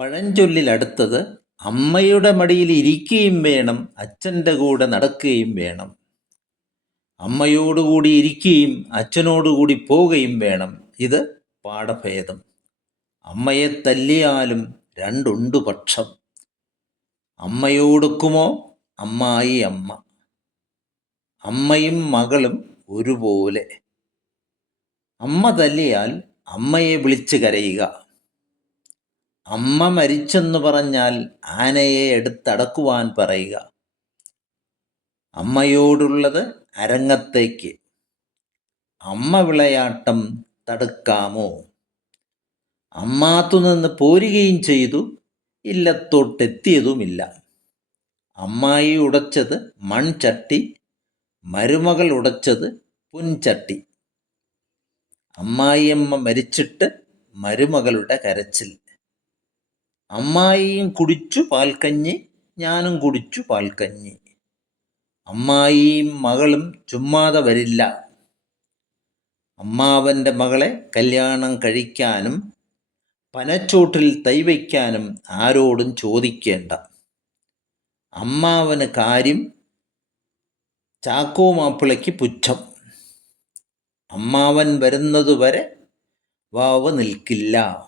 പഴഞ്ചൊല്ലിലടുത്തത് അമ്മയുടെ മടിയിൽ ഇരിക്കുകയും വേണം അച്ഛന്റെ കൂടെ നടക്കുകയും വേണം. അമ്മയോടുകൂടി ഇരിക്കുകയും അച്ഛനോടുകൂടി പോവുകയും വേണം. ഇത് പാഠഭേദം. അമ്മയെ തല്ലിയാലും രണ്ടുണ്ടു പക്ഷം. അമ്മയോടുക്കുമോ? അമ്മായി അമ്മ. അമ്മയും മകളും ഒരുപോലെ. അമ്മ തല്ലിയാൽ അമ്മയെ വിളിച്ച് കരയുക. അമ്മ മരിച്ചെന്ന് പറഞ്ഞാൽ ആനയെ എടുത്തടക്കുവാൻ പറയുക. അമ്മയോടുള്ളത് അരങ്ങത്തേക്ക്. അമ്മ വിളയാട്ടം തടുക്കാമോ? അമ്മാത്തുനിന്ന് പോരുകയും ചെയ്തു. ഇല്ലത്തോട്ടെത്തിയതുമില്ല. അമ്മായി ഉടച്ചത് മൺചട്ടി മരുമകൾ ഉടച്ചത് പുൻചട്ടി. അമ്മായിയമ്മ മരിച്ചിട്ട് മരുമകളുടെ കരച്ചിൽ. അമ്മായിയും കുടിച്ചു പാൽക്കഞ്ഞി ഞാനും കുടിച്ചു പാൽക്കഞ്ഞി. അമ്മായിയും മകളും ചുമ്മാതെ വരില്ല. അമ്മാവന്റെ മകളെ കല്യാണം കഴിക്കാനും പനച്ചോട്ടിൽ തൈവയ്ക്കാനും ആരോടും ചോദിക്കേണ്ട. അമ്മാവന് കാര്യം ചാക്കോ മാപ്പിളയ്ക്ക് പുച്ഛം. അമ്മാവൻ വരുന്നതുവരെ വാവ് നിൽക്കില്ല.